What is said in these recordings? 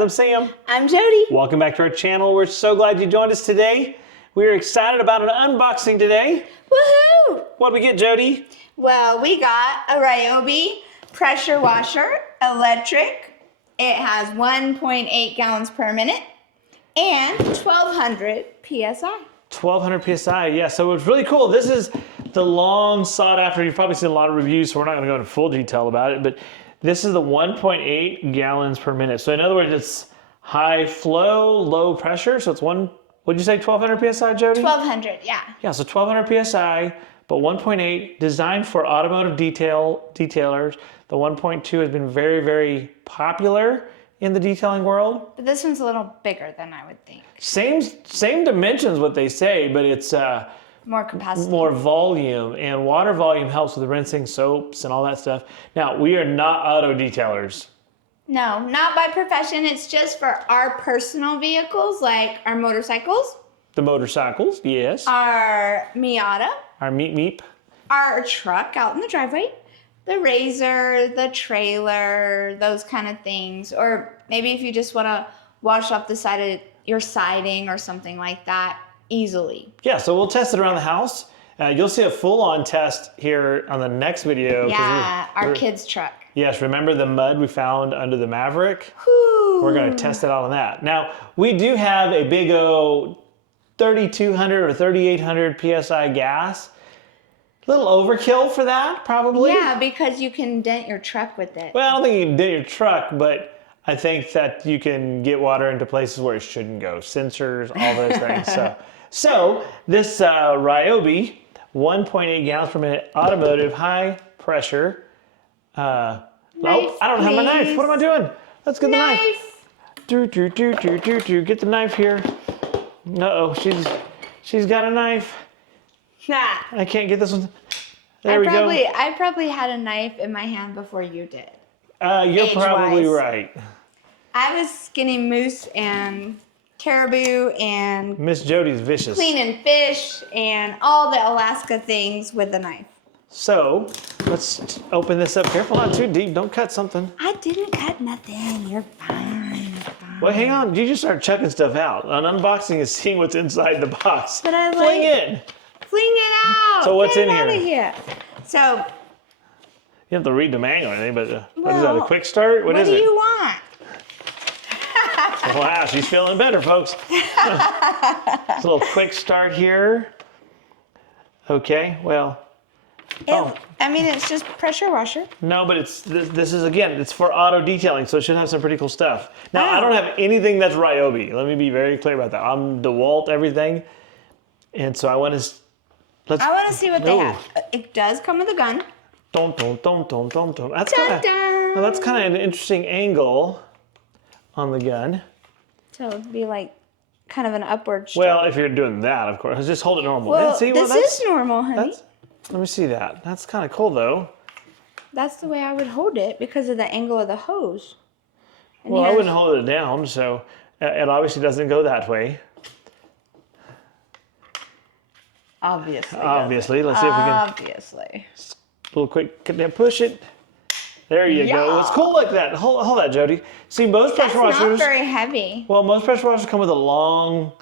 guys, I'm Sam. I'm Jody. Welcome back to our channel. We're so glad you joined us today. We're excited about an unboxing today. Woohoo! What did we get, Jody? Well, we got a Ryobi pressure washer, electric. It has 1.8 gallons per minute and 1,200 PSI. 1,200 PSI, yeah, so it's really cool. This is the long sought after, you've probably seen a lot of reviews, so we're not gonna go into full detail about it, but this is the 1.8 gallons per minute. So in other words, it's high flow, low pressure. So it's what'd you say, 1,200 PSI, Jody? 1,200, yeah. Yeah, so 1,200 PSI, but 1.8, designed for automotive detailers. The 1.2 has been very, very popular in the detailing world. But this one's a little bigger than I would think. Same dimensions, what they say, but it's more capacity. More volume, and water volume helps with rinsing soaps and all that stuff. Now, we are not auto detailers. No, not by profession. It's just for our personal vehicles, like our motorcycles. The motorcycles, yes. Our Miata. Our meep. Our truck out in the driveway. The razor, the trailer, those kind of things. Or maybe if you just want to wash off the side of your siding or something like that easily. Yeah, so we'll test it around the house. You'll see a full-on test here on the next video. Yeah, our kid's truck. Yes, remember the mud we found under the Maverick? Whew. We're going to test it out on that. Now, we do have a big old 3,200 or 3,800 PSI gas. A little overkill for that, probably. Yeah, because you can dent your truck with it. Well, I don't think you can dent your truck, but I think that you can get water into places where it shouldn't go. Sensors, all those things. So this Ryobi 1.8 gallons per minute automotive high pressure. Knife, oh, I don't have my knife. What am I doing? Let's get the knife. Do. Get the knife here. Uh-oh, she's got a knife. Nah. I can't get this one. There we go. I probably had a knife in my hand before you did. You're probably right. I was skinning moose and caribou and Miss Jody's vicious. cleaning fish and all the Alaska things with a knife. So let's open this up. Careful, not too deep. Don't cut something. I didn't cut nothing. You're fine. You're fine. Well, hang on. You just start chucking stuff out. An unboxing is seeing what's inside the box. But I Fling in. Fling it out. So what's Get in it out here? of here. So. You don't have to read the manual or anything, but what is Well, that, a quick start? What is it? What do you want? Wow, she's feeling better, folks. It's a little quick start here. Okay, well. I mean, it's just pressure washer. No, but this is, again, it's for auto detailing, so it should have some pretty cool stuff. Now, I don't have anything that's Ryobi. Let me be very clear about that. I'm DeWalt everything, and so I want to see what they have. It does come with a gun. That's kind of an interesting angle on the gun. So it'd be like kind of an upward stroke. Well, if you're doing that, of course, just hold it normal. Well, See, this is normal, honey. Let me see that. That's kind of cool, though. That's the way I would hold it because of the angle of the hose. And Well, I wouldn't hold it down, so it obviously doesn't go that way. Obviously. Let's see if we can. Obviously. A little quick, push it. There you go. It's cool like that. Hold that, Jody. See, most pressure washers. That's not very heavy. Well, most pressure washers come with a long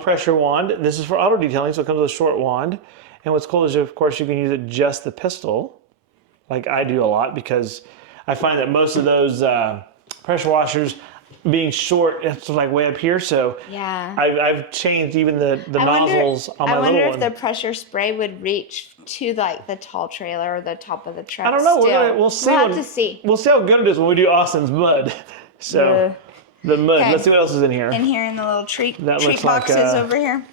pressure wand. This is for auto detailing, so it comes with a short wand. And what's cool is, of course, you can use it just the pistol, like I do a lot, because I find that most of those pressure washers, being short, it's like way up here. So yeah, I've changed even the nozzles on my little one. I wonder if the pressure spray would reach to like the tall trailer or the top of the truck. I don't know. We'll see. We'll have to see. We'll see how good it is when we do Austin's mud. So the mud. Okay. Let's see what else is in here. In here in the little treat looks boxes like, over here.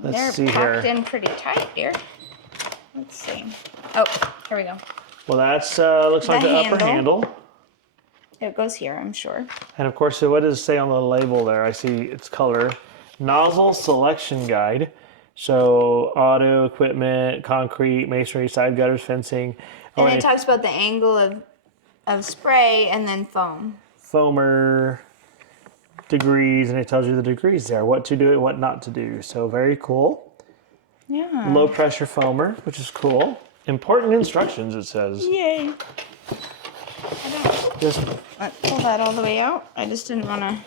Let's see They're here. packed in pretty tight, dear. Let's see. Oh, here we go. Well, that's looks like the upper handle. It goes here, I'm sure. And of course, so what does it say on the label there? I see its color. Nozzle selection guide. So auto, equipment, concrete, masonry, side gutters, fencing. And it talks about the angle of spray and then foam. Foamer, degrees, and it tells you the degrees there, what to do and what not to do. So very cool. Yeah. Low pressure foamer, which is cool. Important instructions, it says. Yay. Just, Let's pull that all the way out. I just didn't want to.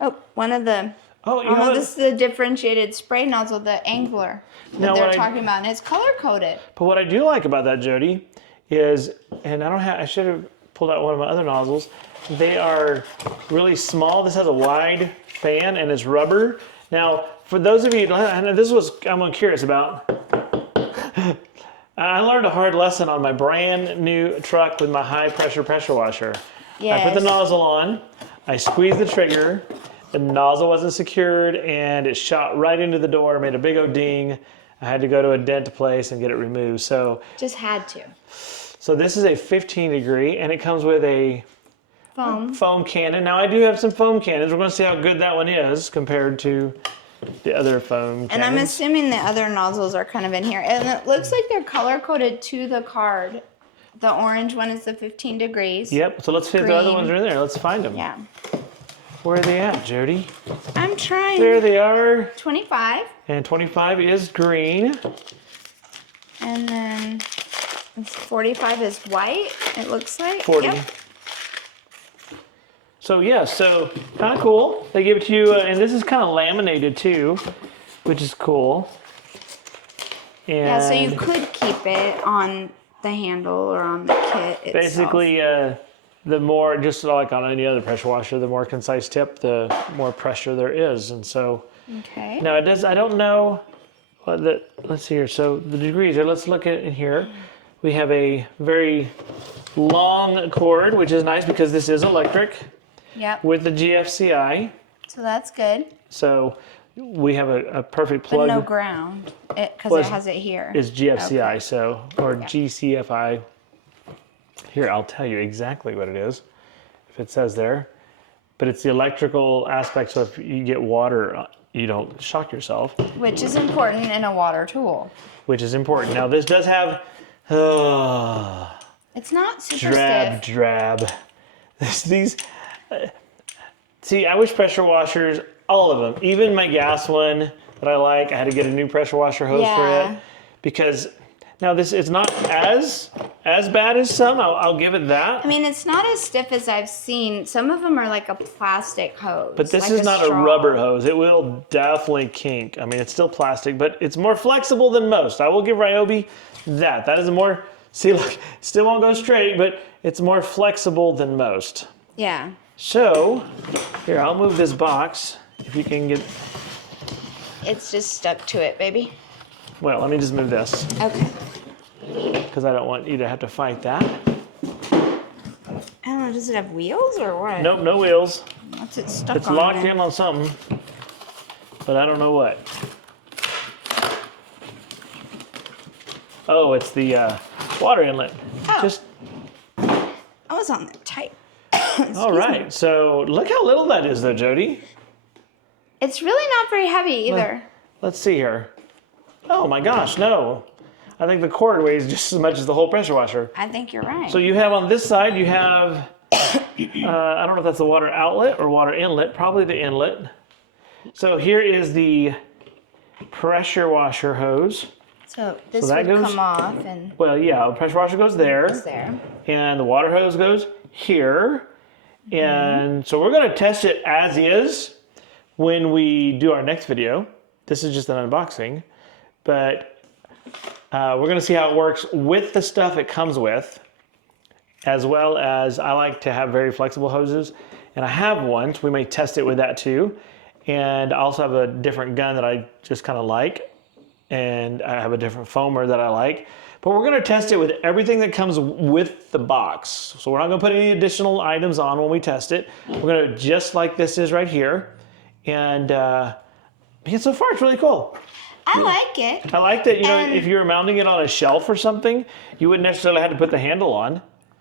Oh, one of the. oh, you know what? This is the differentiated spray nozzle, the Angler that Now, they're talking about, and it's color coded. But what I do like about that, Jody, is, and I should have pulled out one of my other nozzles. They are really small. This has a wide fan and it's rubber. Now, for those of you, I know this was I'm curious about. I learned a hard lesson on my brand new truck with my high pressure washer. Yes. I put the nozzle on, I squeezed the trigger, the nozzle wasn't secured, and it shot right into the door, made a big old ding. I had to go to a dent place and get it removed. So Just had to. So this is a 15 degree, and it comes with a foam cannon. Now I do have some foam cannons. We're going to see how good that one is compared to the other foam cannons. And I'm assuming the other nozzles are kind of in here. And it looks like they're color coded to the card. The orange one is the 15 degrees. Yep, so let's see if the other ones are in there. Let's find them. Yeah. Where are they at, Jody? I'm trying. There they are. 25. And 25 is green. And then 45 is white, it looks like. 40. Yep. So yeah, so kind of cool. They give it to you, and this is kind of laminated too, which is cool. And Yeah, so you could keep it on the handle or on the kit itself. basically, the more, just like on any other pressure washer, the more concise tip, the more pressure there is. And so, Okay. now it does, I don't know, let's see here. So the degrees here, let's look at it here. We have a very long cord, which is nice because this is electric Yep. with the GFCI. So that's good. So we have a perfect But plug. no ground, because Well, it has it here. Is GFCI, Okay. so, or GCFI. Here, I'll tell you exactly what it is, if it says there. But it's the electrical aspect, so if you get water, you don't shock yourself, Which is important in a water tool. which is important. Now, this does have It's not super drab. These, see, I wish pressure washers, all of them, even my gas one that I like, I had to get a new pressure washer hose for Yeah. it, because now this is not as bad as some. I'll give it that. I mean, it's not as stiff as I've seen. Some of them are like a plastic hose. But this like is not straw. a rubber hose. It will definitely kink. I mean, it's still plastic, but it's more flexible than most. I will give Ryobi that. That is a more, see, look, still won't go straight, but it's more flexible than most. Yeah. So, here, I'll move this box. If you can get, It's just stuck to it, baby. well, let me just move this, Okay. because I don't want you to have to fight that. I don't know, does it have wheels or what? Nope, no wheels. What's it stuck It's on? locked then? in on something, but I don't know what. Oh, it's the water inlet. Oh. Just I was on there tight. all right. So look how little that is, though, Jody. It's really not very heavy either. Let's see here. Oh my gosh, no. I think the cord weighs just as much as the whole pressure washer. I think you're right. So you have on this side, you have, I don't know if that's the water outlet or water inlet, probably the inlet. So here is the pressure washer hose. So this that would goes- come off and Well, yeah, the pressure washer goes there, it's there. and the water hose goes here. And so we're going to test it as is when we do our next video. This is just an unboxing, but we're going to see how it works with the stuff it comes with, as well as I like to have very flexible hoses, and I have one, so we may test it with that too. And I also have a different gun that I just kind of like, and I have a different foamer that I like. But we're going to test it with everything that comes with the box. So we're not going to put any additional items on when we test it. We're going to, just like this is right here. And yeah, so far it's really cool. I like it. I like that, you know, And- if you were mounting it on a shelf or something, you wouldn't necessarily have to put the handle on.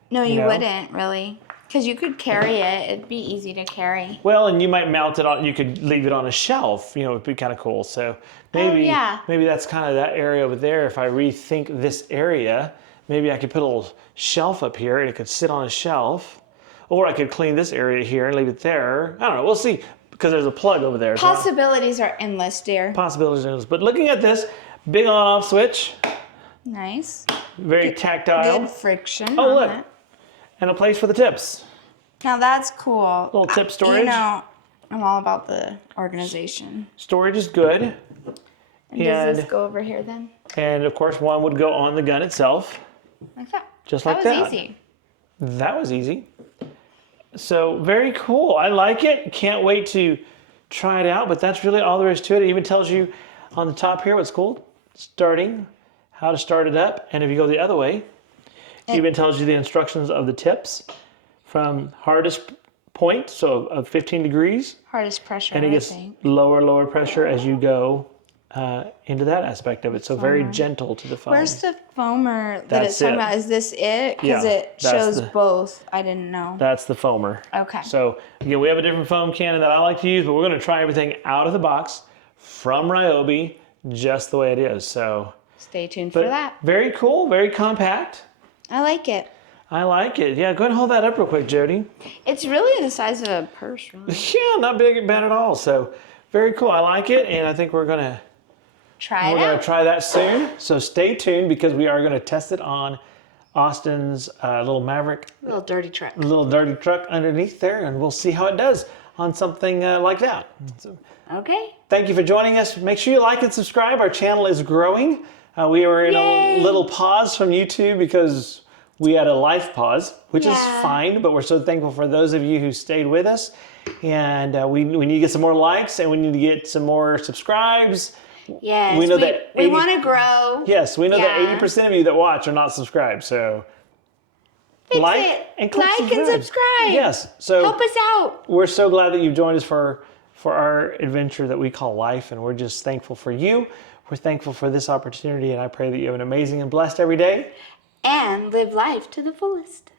No, you know? wouldn't really. Because you could carry it. It'd be easy to carry. Well, and you might mount it on, you could leave it on a shelf, you know, it'd be kind of cool. So maybe, yeah. maybe that's kind of that area over there. If I rethink this area, maybe I could put a little shelf up here and it could sit on a shelf. Or I could clean this area here and leave it there. I don't know, we'll see, because there's a plug over there. So Possibilities are endless, dear. possibilities are endless. But looking at this, big on-off switch, Nice. very tactile. Good friction Oh, on look. that. and a place for the tips. Now that's cool. Little tip storage. You know, I'm all about the organization. Storage is good. And does this go over here then? And of course, one would go on the gun itself. Like that. Just like that. That was easy. That was easy. So very cool. I like it. Can't wait to try it out, but that's really all there is to it. It even tells you on the top here what's called starting, how to start it up. And if you go the other way, it even tells you the instructions of the tips from hardest point, so of 15 degrees. Hardest pressure, And it gets lower pressure as you go into that aspect of it. So very gentle to the foam. Where's the foamer that it's talking about? Is this it? Because it shows both. I didn't know. That's the foamer. Okay. So again, we have a different foam cannon that I like to use, but we're going to try everything out of the box from Ryobi just the way it is. So stay tuned for that. Very cool, very compact. I like it. I like it. Yeah, go ahead and hold that up real quick, Jody. It's really the size of a purse, really. Yeah, not big and bad at all. So very cool. I like it, and I think we're going to try to try that soon. So stay tuned because we are going to test it on Austin's little Maverick. Little dirty truck. Little dirty truck underneath there, and we'll see how it does on something like that. So, okay. thank you for joining us. Make sure you like and subscribe. Our channel is growing. We were in a little pause from YouTube because we had a life pause, which is fine, but we're so thankful for those of you who stayed with us. And we need to get some more likes, and we need to get some more subscribes. Yes, we know that we want to grow. Yes, we know that 80% of you that watch are not subscribed. So like and subscribe. Yes, so help us out. We're so glad that you've joined us for our adventure that we call life, and we're just thankful for you. We're thankful for this opportunity, and I pray that you have an amazing and blessed every day. And live life to the fullest.